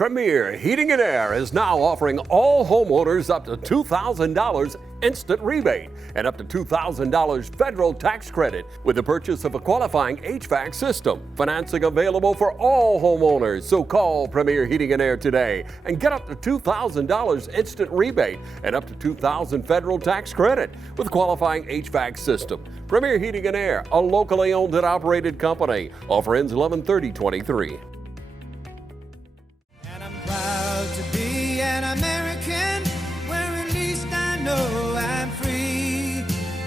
Premier Heating and Air is now offering all homeowners up to $2,000 instant rebate and up to $2,000 federal tax credit with the purchase of a qualifying HVAC system. Financing available for all homeowners. So call Premier Heating and Air today and get up to $2,000 instant rebate and up to $2,000 federal tax credit with qualifying HVAC system. Premier Heating and Air, a locally owned and operated company. Offer ends 11/30/23. Proud to be an American, where at least I know I'm free,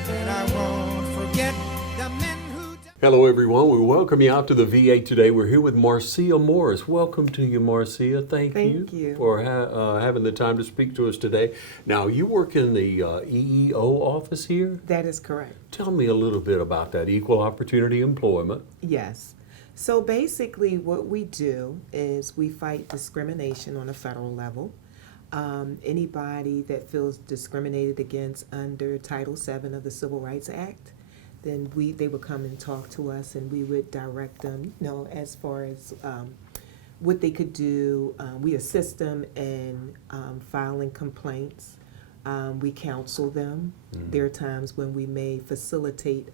and I won't forget the men who... Hello everyone, we welcome you out to the VA today. We're here with Marcia Morris. Welcome to you, Marcia. Thank you for having the time to speak to us today. Now, you work in the EEO office here? That is correct. Tell me a little bit about that, equal opportunity employment. Yes. So basically what we do is we fight discrimination on a federal level. Anybody that feels discriminated against under Title VII of the Civil Rights Act, then they would come and talk to us, and we would direct them, as far as what they could do. We assist them in filing complaints. We counsel them. There are times when we may facilitate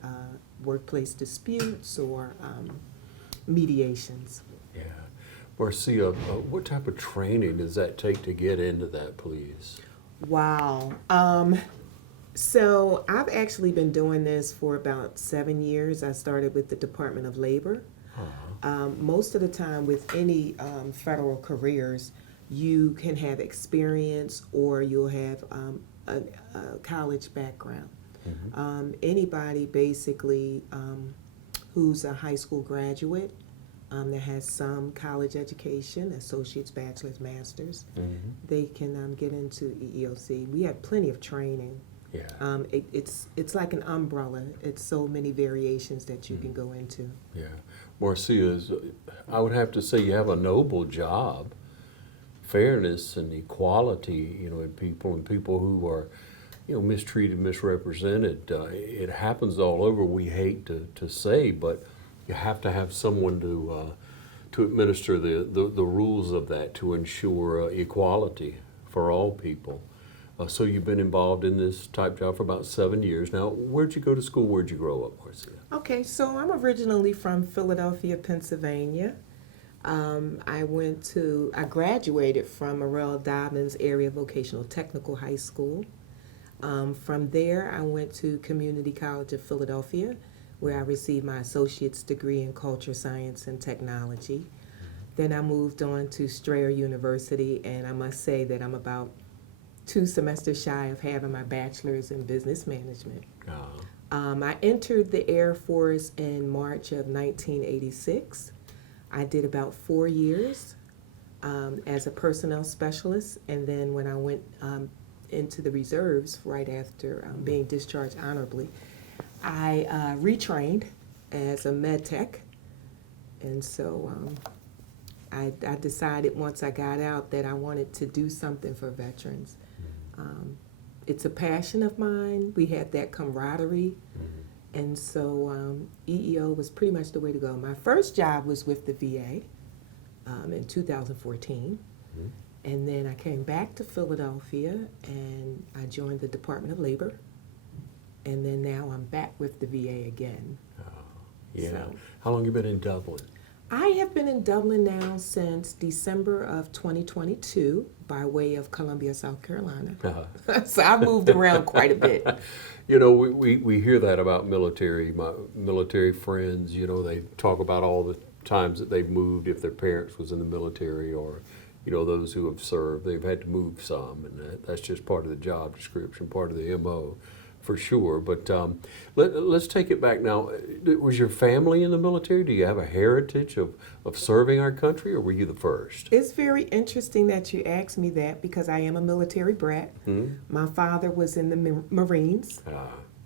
workplace disputes or mediations. Yeah. Marcia, what type of training does that take to get into that, please? Wow. So I've actually been doing this for about 7 years. I started with the Department of Labor. Most of the time with any federal careers, you can have experience or you'll have a college background. Anybody basically who's a high school graduate that has some college education, associates, bachelor's, master's, they can get into EEOC. We have plenty of training. Yeah. It's like an umbrella. It's so many variations that you can go into. Yeah. Marcia, I would have to say you have a noble job. Fairness and equality, in people, and people who are mistreated, misrepresented. It happens all over. We hate to say, but you have to have someone to administer the rules of that to ensure equality for all people. So you've been involved in this type job for about 7 years now. Where'd you go to school? Where'd you grow up, Marcia? Okay, so I'm originally from Philadelphia, Pennsylvania. I graduated from Morrell Dobbins Area Vocational Technical High School. From there, I went to Community College of Philadelphia, where I received my associate's degree in culture, science, and technology. Then I moved on to Strayer University, and I must say that I'm about 2 semesters shy of having my bachelor's in business management. I entered the Air Force in March of 1986. I did about 4 years as a personnel specialist, and then when I went into the reserves right after being discharged honorably, I retrained as a med tech, and so I decided once I got out that I wanted to do something for veterans. It's a passion of mine. We had that camaraderie, and so EEO was pretty much the way to go. My first job was with the VA in 2014. And then I came back to Philadelphia and I joined the Department of Labor. And then now I'm back with the VA again. Yeah. So, how long have you been in Dublin? I have been in Dublin now since December of 2022 by way of Columbia, South Carolina. So I've moved around quite a bit. We hear that about military. My military friends, they talk about all the times that they've moved if their parents was in the military, or those who have served, they've had to move some, and that's just part of the job description, part of the MO, for sure. But let's take it back now. Was your family in the military? Do you have a heritage of serving our country, or were you the first? It's very interesting that you asked me that, because I am a military brat. My father was in the Marines.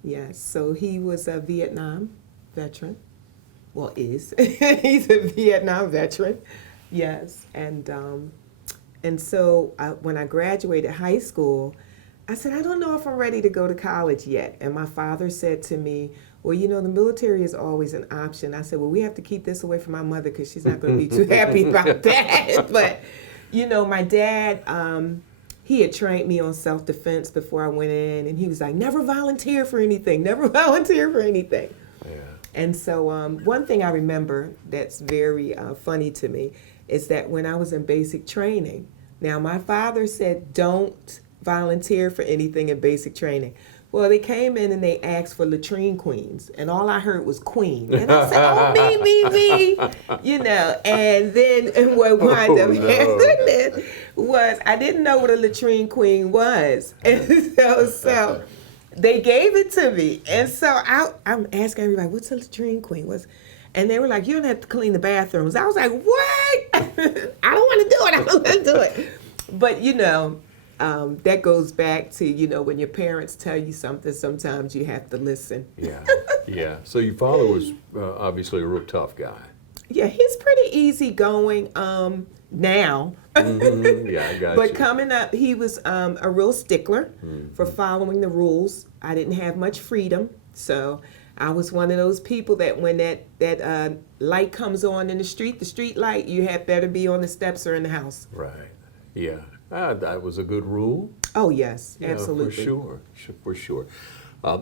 Yes, so he was a Vietnam veteran. Well, is. He's a Vietnam veteran. Yes, and so when I graduated high school, I said, I don't know if I'm ready to go to college yet. And my father said to me, well, the military is always an option. I said, well, we have to keep this away from my mother because she's not going to be too happy about that. But You know, my dad, he had trained me on self-defense before I went in, and he was like, never volunteer for anything, never volunteer for anything. Yeah. And so one thing I remember that's very funny to me is that when I was in basic training, now my father said don't volunteer for anything in basic training. Well, they came in and they asked for latrine queens, and all I heard was queen. And I said, oh, me, you know. And then and what wound up happening was I didn't know what a latrine queen was. And so they gave it to me. And so I'm asking everybody, what's a latrine queen? And they were like, you don't have to clean the bathrooms. I was like, what? I don't want to do it. I don't want to do it. But, you know, that goes back to, you know, when your parents tell you something, sometimes you have to listen. Yeah, yeah. So your father was obviously a real tough guy. Yeah, he's pretty easygoing now. Mm-hmm. Yeah, I got But you. coming up, he was a real stickler for following the rules. I didn't have much freedom, so I was one of those people that when that light comes on in the street light, you had better be on the steps or in the house. Right. Yeah. That was a good rule. Oh, yes, Yeah, absolutely. for sure. For sure.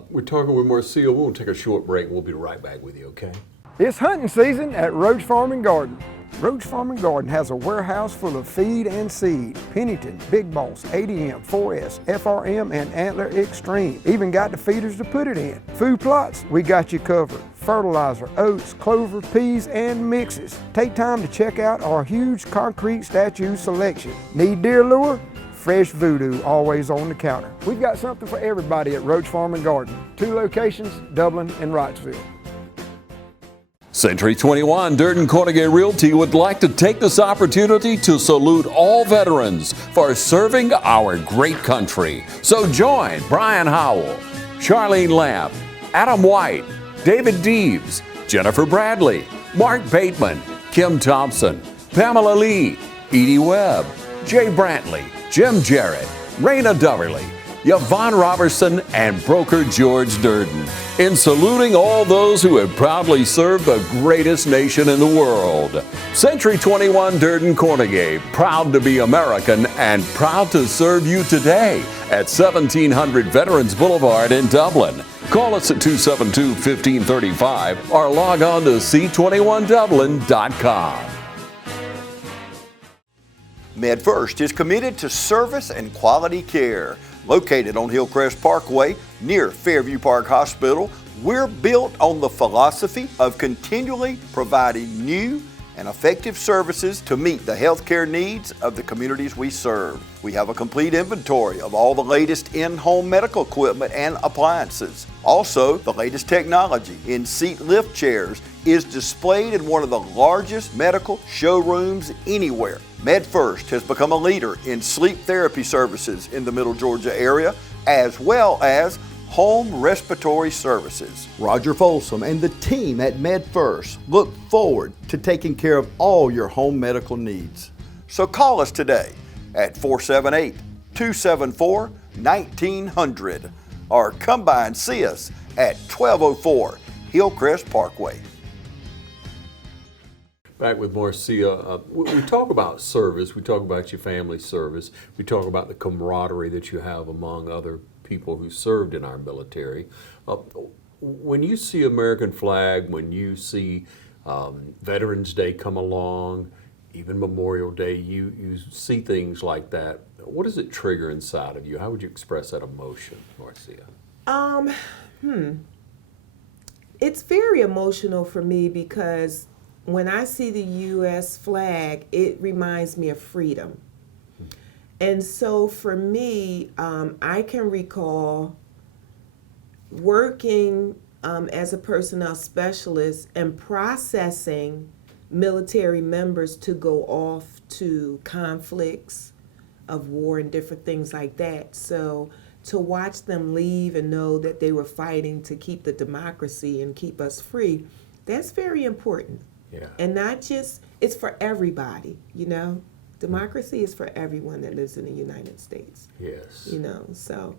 We're talking with Marcia. We'll take a short break. We'll be right back with you, okay? It's hunting season at Roach Farm and Garden. Roach Farm and Garden has a warehouse full of feed and seed. Pennington, Big Boss, ADM, 4S, FRM, and Antler Extreme. Even got the feeders to put it in. Food plots, we got you covered. Fertilizer, oats, clover, peas, and mixes. Take time to check out our huge concrete statue selection. Need deer lure? Fresh voodoo always on the counter. We've got something for everybody at Roach Farm and Garden. 2 locations, Dublin and Wrightsville. Century 21 Durden Cornegay Realty would like to take this opportunity to salute all veterans for serving our great country. So join Brian Howell, Charlene Lamb, Adam White, David Deeves, Jennifer Bradley, Mark Bateman, Kim Thompson, Pamela Lee, Edie Webb, Jay Brantley, Jim Jarrett, Raina Doverly, Yvonne Robertson, and broker George Durden, in saluting all those who have proudly served the greatest nation in the world. Century 21 Durden Cornegay, proud to be American and proud to serve you today at 1700 Veterans Boulevard in Dublin. Call us at 272-1535 or log on to c21dublin.com. MedFirst is committed to service and quality care. Located on Hillcrest Parkway near Fairview Park Hospital, we're built on the philosophy of continually providing new and effective services to meet the healthcare needs of the communities we serve. We have a complete inventory of all the latest in-home medical equipment and appliances. Also, the latest technology in seat lift chairs is displayed in one of the largest medical showrooms anywhere. MedFirst has become a leader in sleep therapy services in the Middle Georgia area, as well as home respiratory services. Roger Folsom and the team at MedFirst look forward to taking care of all your home medical needs. So call us today at 478-274-1900 or come by and see us at 1204 Hillcrest Parkway. Back with Marcia. We talk about service. We talk about your family service. We talk about the camaraderie that you have among other people who served in our military. When you see American flag, when you see Veterans Day come along, even Memorial Day, you see things like that. What does it trigger inside of you? How would you express that emotion, Marcia? It's very emotional for me because when I see the U.S. flag, it reminds me of freedom. And so for me, I can recall working as a personnel specialist and processing military members to go off to conflicts of war and different things like that. So to watch them leave and know that they were fighting to keep the democracy and keep us free, that's very important. Yeah. And not just, it's for everybody, you know? Democracy is for everyone that lives in the United States. Yes. You know, so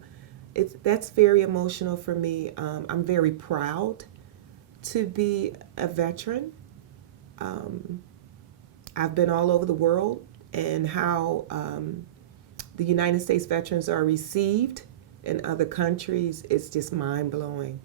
that's very emotional for me. I'm very proud to be a veteran. I've been all over the world and how the United States veterans are received in other countries is just mind-blowing.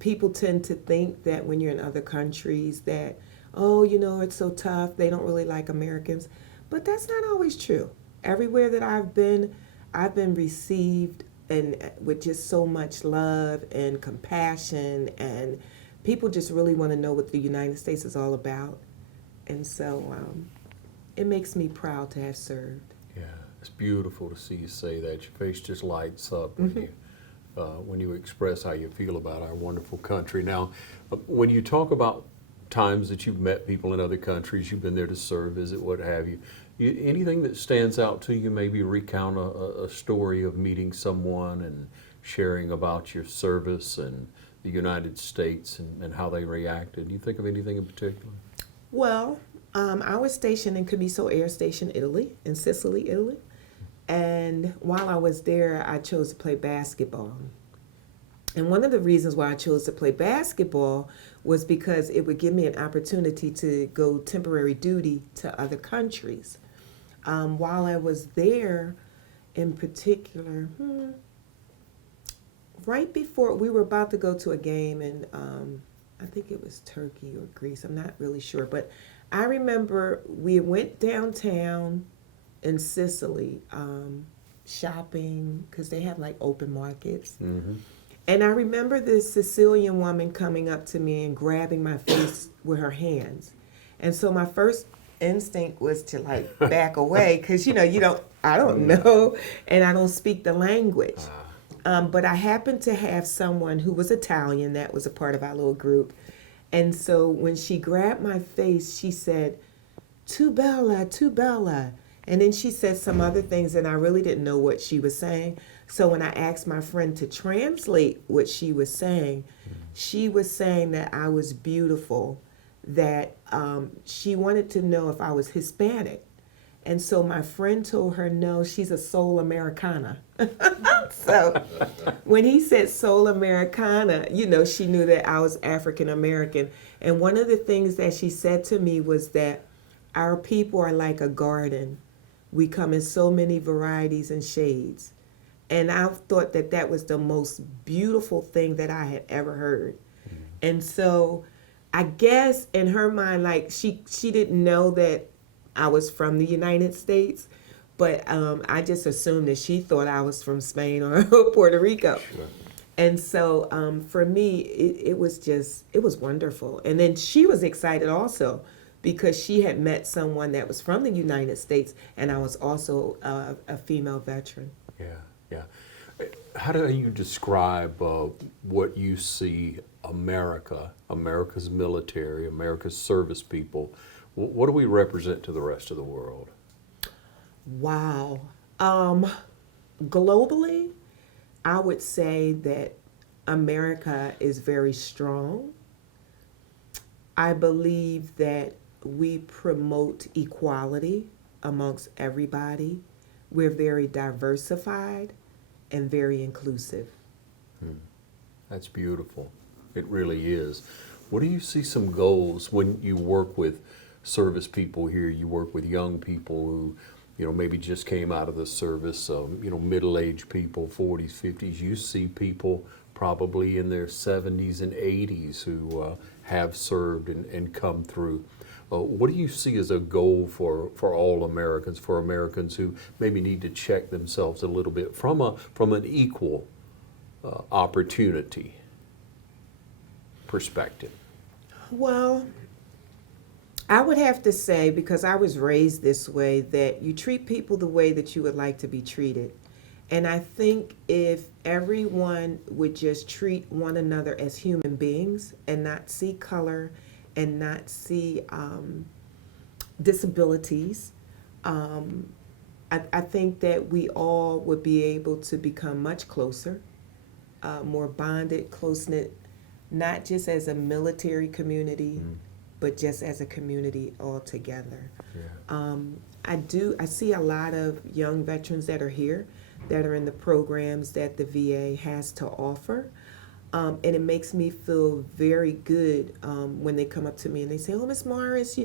People tend to think that when you're in other countries that, oh, you know, it's so tough, they don't really like Americans. But that's not always true. Everywhere that I've been received and with just so much love and compassion, and people just really want to know what the United States is all about. And so it makes me proud to have served. Yeah, it's beautiful to see you say that. Your face just lights up when you express how you feel about our wonderful country. Now, when you talk about times that you've met people in other countries, you've been there to serve, visit, what have you, anything that stands out to you, maybe recount a story of meeting someone and sharing about your service and the United States and how they reacted? Do you think of anything in particular? Well, I was stationed in Camiso Air Station, Italy, in Sicily, Italy. And while I was there, I chose to play basketball. And one of the reasons why I chose to play basketball was because it would give me an opportunity to go temporary duty to other countries. While I was there, in particular, right before we were about to go to a game in, I think it was Turkey or Greece, I'm not really sure, but I remember we went downtown in Sicily shopping because they have like open markets. Mm-hmm. And I remember this Sicilian woman coming up to me and grabbing my face with her hands. And so my first instinct was to like back away because, you know, I don't know and I don't speak the language. But I happened to have someone who was Italian that was a part of our little group. And so when she grabbed my face, she said, "Tu bella, tu bella." And then she said some other things, and I really didn't know what she was saying. So when I asked my friend to translate what she was saying that I was beautiful, that she wanted to know if I was Hispanic. And so my friend told her, no, she's a soul Americana. So when he said soul Americana, you know, she knew that I was African American. And one of the things that she said to me was that our people are like a garden. We come in so many varieties and shades. And I thought that that was the most beautiful thing that I had ever heard. And so I guess in her mind, like she didn't know that I was from the United States, but I just assumed that she thought I was from Spain or Puerto Rico. Sure. And so for me, it was wonderful. And then she was excited also because she had met someone that was from the United States, and I was also a female veteran. Yeah. How do you describe what you see America's military, America's service people? What do we represent to the rest of the world? Wow. Globally, I would say that America is very strong. I believe that we promote equality amongst everybody. We're very diversified and very inclusive. That's beautiful. It really is. What do you see some goals when you work with service people here? You work with young people who, maybe just came out of the service, middle-aged people, 40s, 50s. You see people probably in their 70s and 80s who have served and come through. What do you see as a goal for all Americans, for Americans who maybe need to check themselves a little bit from an equal opportunity perspective? Well, I would have to say, because I was raised this way, that you treat people the way that you would like to be treated. And I think if everyone would just treat one another as human beings and not see color and not see disabilities, I think that we all would be able to become much closer, more bonded, close-knit, not just as a military community, but just as a community altogether. Yeah. I see a lot of young veterans that are here that are in the programs that the VA has to offer. And it makes me feel very good when they come up to me and they say, "Oh, Miss Morris,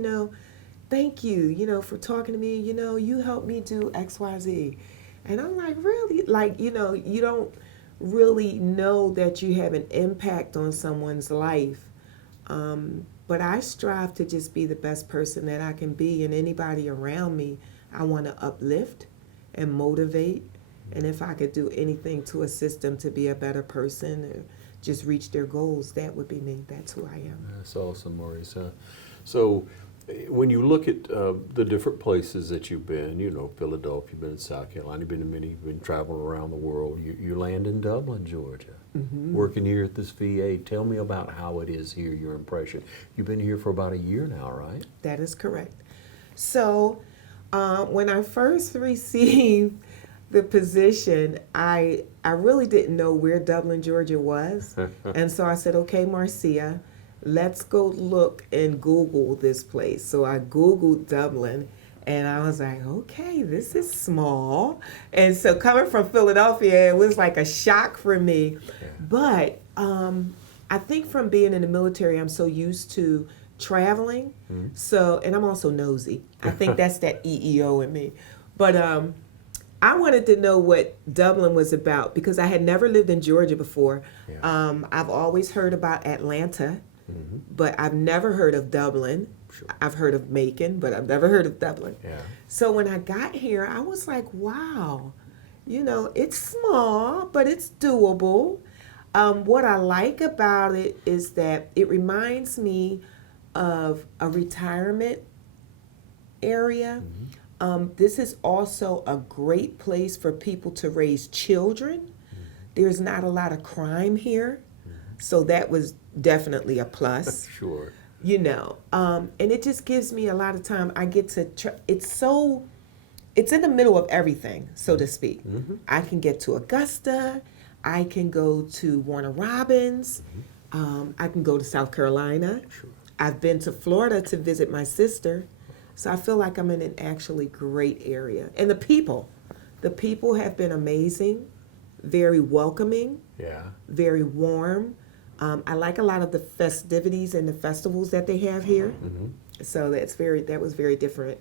thank you, for talking to me. You helped me do X, Y, Z. And I'm like, really? Like, you don't really know that you have an impact on someone's life. But I strive to just be the best person that I can be, and anybody around me, I want to uplift and motivate. And if I could do anything to assist them to be a better person or just reach their goals, that would be me. That's who I am. That's awesome, Marcia. So when you look at the different places that you've been, Philadelphia, you've been in South Carolina, you've been to many, you've been traveling around the world. You land in Dublin, Georgia, working here at this VA. Tell me about how it is here, your impression. You've been here for about a year now, right? That is correct. So when I first received the position, I really didn't know where Dublin, Georgia was. And so I said, okay, Marcia, let's go look and Google this place. So I Googled Dublin, and I was like, okay, this is small. And so coming from Philadelphia, it was like a shock for me. But I think from being in the military, I'm so used to traveling. So, and I'm also nosy. I think that's that EEO in me. But I wanted to know what Dublin was about because I had never lived in Georgia before. I've always heard about Atlanta, but I've never heard of Dublin. Sure. I've heard of Macon, but I've never heard of Dublin. Yeah. So when I got here, I was like, wow, it's small, but it's doable. What I like about it is that it reminds me of a retirement area. This is also a great place for people to raise children. There's not a lot of crime here, so that was definitely a plus. Sure. And it just gives me a lot of time. I get to, it's in the middle of everything, so to speak. I can get to Augusta, I can go to Warner Robins, I can go to South Carolina. Sure. I've been to Florida to visit my sister. So I feel like I'm in an actually great area. And the people have been amazing, very welcoming, very warm. I like a lot of the festivities and the festivals that they have here. So that was very different.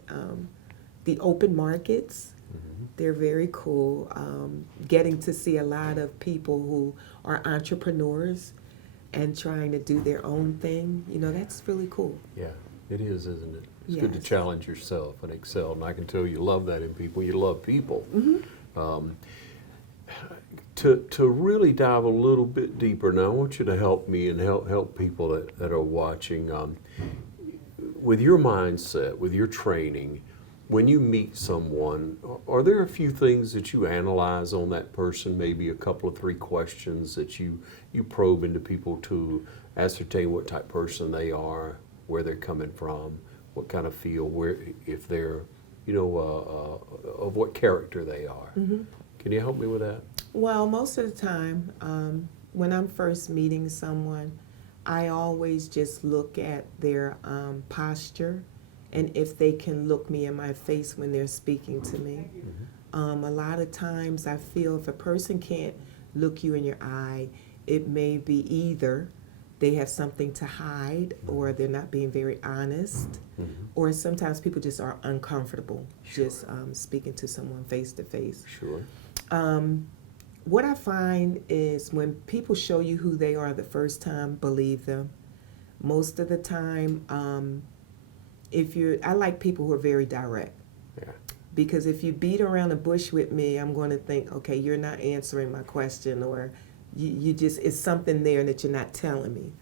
The open markets, they're very cool. Getting to see a lot of people who are entrepreneurs and trying to do their own thing, that's really cool. Yeah, it is, isn't it? It's Yes. good to challenge yourself and excel, and I can tell you love that in people. You love people. To really dive a little bit deeper, now I want you to help me and help people that are watching. With your mindset, with your training, when you meet someone, are there a few things that you analyze on that person, maybe a couple of 3 questions that you probe into people to ascertain what type of person they are, where they're coming from, what kind of feel, if they're, of what character they are. Can you help me with that? Well, most of the time, when I'm first meeting someone, I always just look at their posture and if they can look me in my face when they're speaking to me. A lot of times I feel if a person can't look you in your eye, it may be either they have something to hide or they're not being very honest, or sometimes people just are uncomfortable just speaking to someone face to face. Sure. What I find is when people show you who they are the first time, believe them. Most of the time, I like people who are very direct. Yeah. Because if you beat around the bush with me, I'm going to think, okay, you're not answering my question, or you just, it's something there that you're not telling me.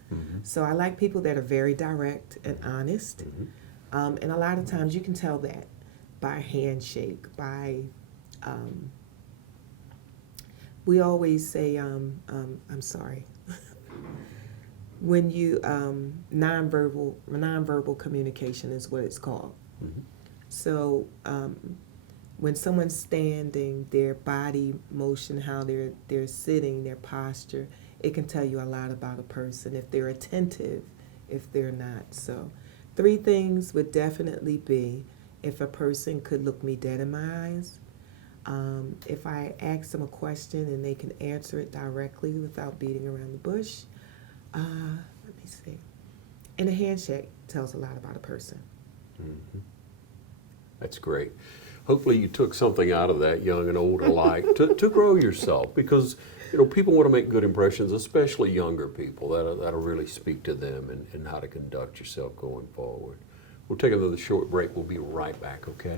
So I like people that are very direct and honest. And a lot of times you can tell that by a handshake, by, we always say, I'm sorry. When you, nonverbal communication is what it's called. So when someone's standing, their body motion, how they're sitting, their posture, it can tell you a lot about a person, if they're attentive, if they're not. So 3 things would definitely be if a person could look me dead in my eyes, if I ask them a question and they can answer it directly without beating around the bush, let me see. And a handshake tells a lot about a person. That's great. Hopefully you took something out of that, young and old alike, to grow yourself, because people want to make good impressions, especially younger people. That'll really speak to them and how to conduct yourself going forward. We'll take another short break. We'll be right back, okay?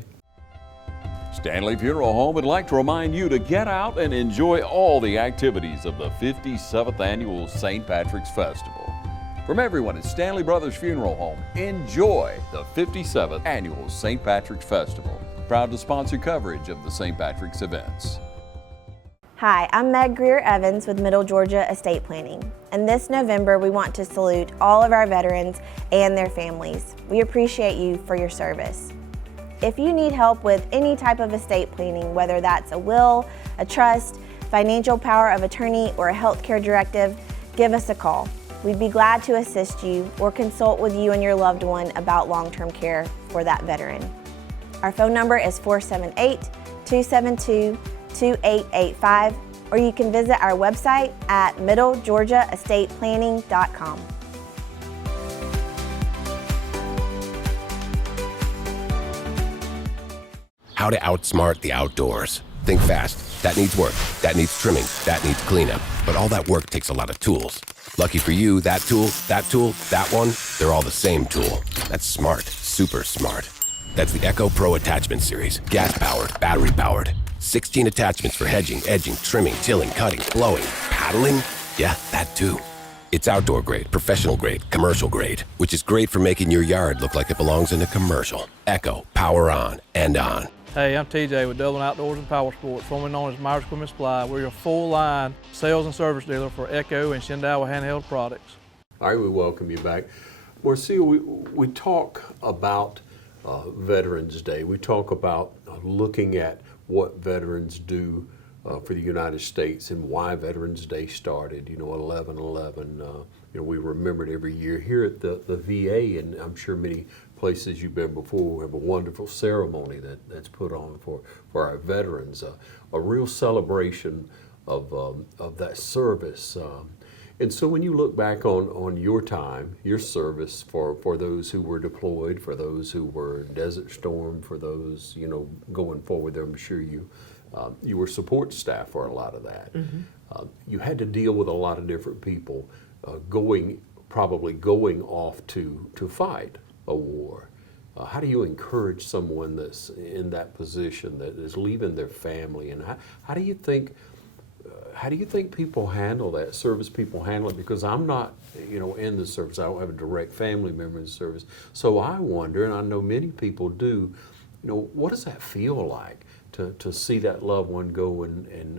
Stanley Funeral Home would like to remind you to get out and enjoy all the activities of the 57th Annual St. Patrick's Festival. From everyone at Stanley Brothers Funeral Home, enjoy the 57th Annual St. Patrick's Festival. Proud to sponsor coverage of the St. Patrick's events. Hi, I'm Meg Greer-Evans with Middle Georgia Estate Planning, and this November we want to salute all of our veterans and their families. We appreciate you for your service. If you need help with any type of estate planning, whether that's a will, a trust, financial power of attorney, or a healthcare directive, give us a call. We'd be glad to assist you or consult with you and your loved one about long-term care for that veteran. Our phone number is 478-272-2885, or you can visit our website at middlegeorgiaestateplanning.com. How to outsmart the outdoors. Think fast. That needs work. That needs trimming. That needs cleanup. But all that work takes a lot of tools. Lucky for you, that tool, that one, they're all the same tool. That's smart. Super smart. That's the Echo Pro Attachment Series. Gas-powered, battery-powered. 16 attachments for hedging, edging, trimming, tilling, cutting, blowing, paddling. Yeah, that too. It's outdoor grade, professional grade, commercial grade, which is great for making your yard look like it belongs in a commercial. Echo, power on and on. Hey, I'm TJ with Dublin Outdoors and Power Sports, formerly known as Myers Equipment Supply. We're your full-line sales and service dealer for Echo and Shendawa handheld products. All right, we welcome you back. Marcia, we talk about Veterans Day. We talk about looking at what veterans do for the United States and why Veterans Day started, 11/11. We remember it every year here at the VA, and I'm sure many places you've been before. We have a wonderful ceremony that's put on for our veterans, a real celebration of that service. And so when you look back on your time, your service for those who were deployed, for those who were Desert Storm, for those, going forward there, I'm sure you were support staff for a lot of that. Mm-hmm. You had to deal with a lot of different people probably going off to fight a war. How do you encourage someone that's in that position, that is leaving their family, and how do you think people handle that, service people handle it? Because I'm not, in the service. I don't have a direct family member in the service. So I wonder, and I know many people do, what does that feel like to see that loved one go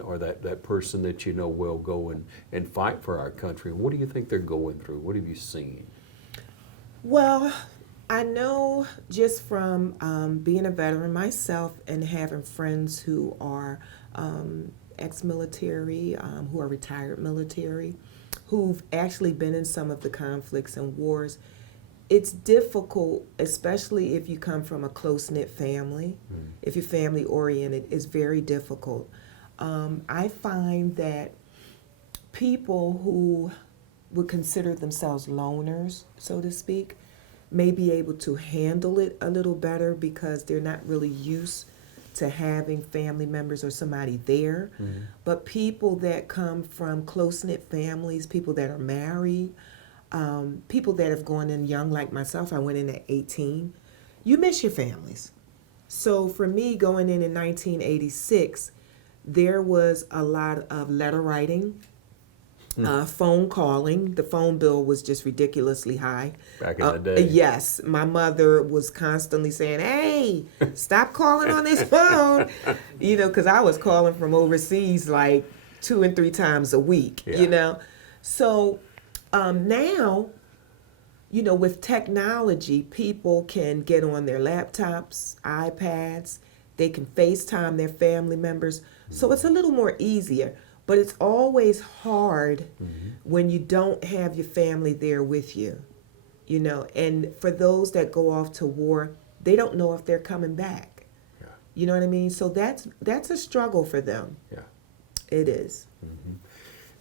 or that person that will go and fight for our country? What do you think they're going through? What have you seen? Well, I know just from being a veteran myself and having friends who are ex-military, who are retired military, who've actually been in some of the conflicts and wars. It's difficult, especially if you come from a close-knit family. Mm. If you're family-oriented, it's very difficult. I find that people who would consider themselves loners, so to speak, may be able to handle it a little better because they're not really used to having family members or somebody there. Mm-hmm. But people that come from close-knit families, people that are married, people that have gone in young like myself, I went in at 18, you miss your families. So for me, going in 1986, there was a lot of letter writing, phone calling. The phone bill was just ridiculously high. Back in the day. Yes. My mother was constantly saying, hey, stop calling on this phone. Because I was calling from overseas like 2 and 3 times a week, So now, with technology, people can get on their laptops, iPads, they can FaceTime their family members. So it's a little more easier. But it's always hard when you don't have your family there with you, and for those that go off to war, they don't know if they're coming back. Yeah. You know what I mean? So that's a struggle for them. Yeah. It is. Mm-hmm.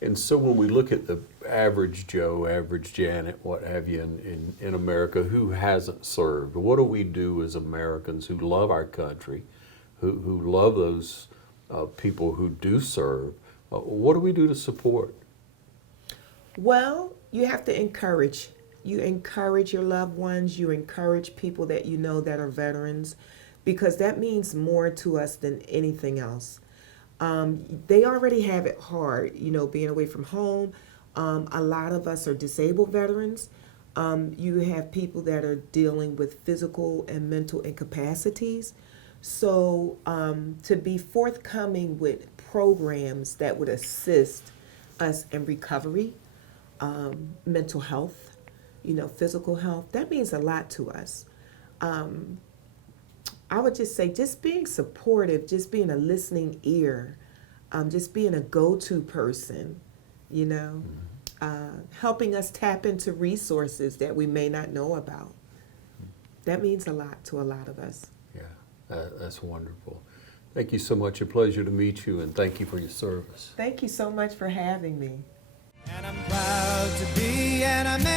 And so when we look at the average Joe, average Janet, what have you in America who hasn't served, what do we do as Americans who love our country, who love those people who do serve? What do we do to support? Well, you have to encourage. You encourage your loved ones. You encourage people that you know that are veterans, because that means more to us than anything else. They already have it hard, you know, being away from home. A lot of us are disabled veterans. You have people that are dealing with physical and mental incapacities. So to be forthcoming with programs that would assist us in recovery, mental health, you know, physical health, that means a lot to us. I would just say, just being supportive, just being a listening ear, just being a go-to person, you know, helping us tap into resources that we may not know about. That means a lot to a lot of us. Yeah, that's wonderful. Thank you so much. A pleasure to meet you, and thank you for your service. Thank you so much for having me. And I'm proud to be an American.